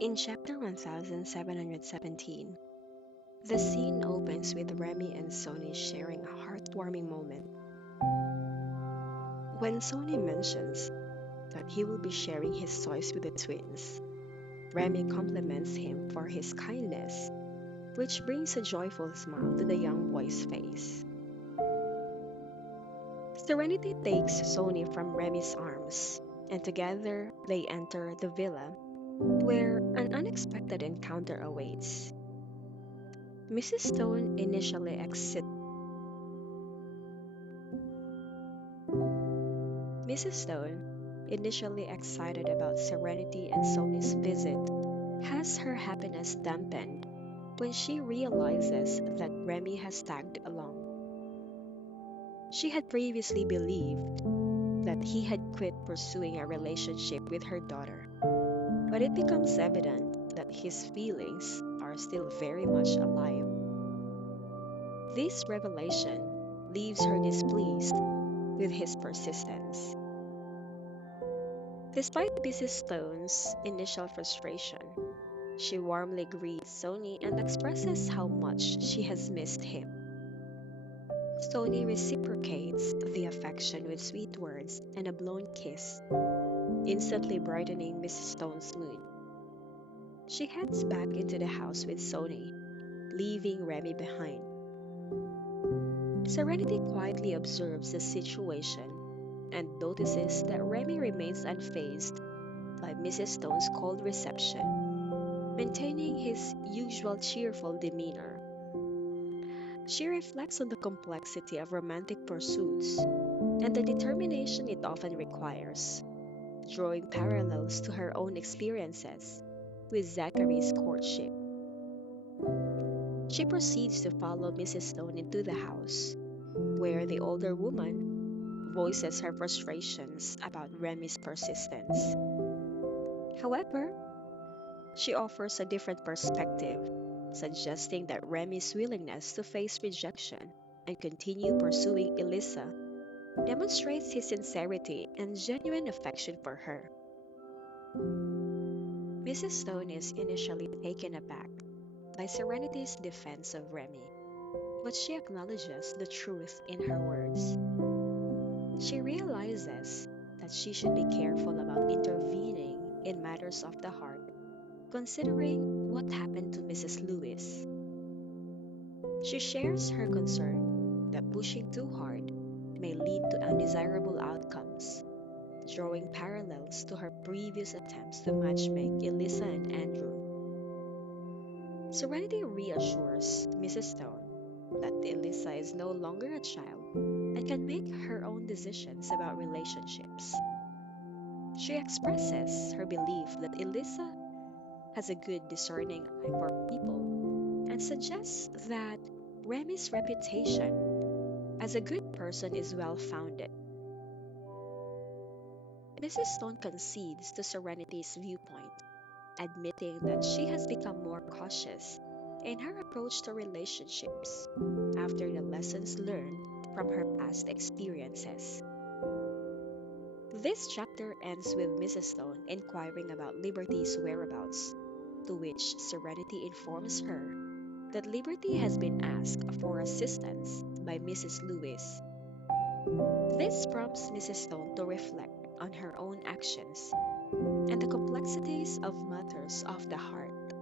In chapter 1717, the scene opens with Remy and Sony sharing a heartwarming moment. When Sony mentions that he will be sharing his toys with the twins, Remy compliments him for his kindness, which brings a joyful smile to the young boy's face. Serenity takes Sony from Remy's arms, and together they enter the villa, where an unexpected encounter awaits. Mrs. Stone initially exit Mrs. Stone, initially excited about Serenity and Sony's visit, has her happiness dampened when she realizes that Remy has tagged along. She had previously believed that he had quit pursuing a relationship with her daughter, but it becomes evident that his feelings are still very much alive. This revelation leaves her displeased with his persistence. Despite Mrs. Stone's initial frustration, she warmly greets Sony and expresses how much she has missed him. Sony reciprocates the affection with sweet words and a blown kiss, instantly brightening Mrs. Stone's mood. She heads back into the house with Sony, leaving Remy behind. Serenity quietly observes the situation and notices that Remy remains unfazed by Mrs. Stone's cold reception, maintaining his usual cheerful demeanor. She reflects on the complexity of romantic pursuits and the determination it often requires, drawing parallels to her own experiences with Zachary's courtship. She proceeds to follow Mrs. Stone into the house, where the older woman voices her frustrations about Remy's persistence. However, she offers a different perspective, suggesting that Remy's willingness to face rejection and continue pursuing Elisa demonstrates his sincerity and genuine affection for her. Mrs. Stone is initially taken aback by Serenity's defense of Remy, but she acknowledges the truth in her words. She realizes that she should be careful about intervening in matters of the heart, considering what happened to Mrs. Lewis. She shares her concern that pushing too hard may lead to undesirable outcomes, drawing parallels to her previous attempts to matchmake Elisa and Andrew. Serenity reassures Mrs. Stone that Elisa is no longer a child and can make her own decisions about relationships. She expresses her belief that Elisa has a good discerning eye for people and suggests that Remy's reputation as a good person is well founded. Mrs. Stone concedes to Serenity's viewpoint, admitting that she has become more cautious in her approach to relationships after the lessons learned from her past experiences. This chapter ends with Mrs. Stone inquiring about Liberty's whereabouts, to which Serenity informs her that Liberty has been asked for assistance by Mrs. Lewis. This prompts Mrs. Stone to reflect on her own actions and the complexities of matters of the heart.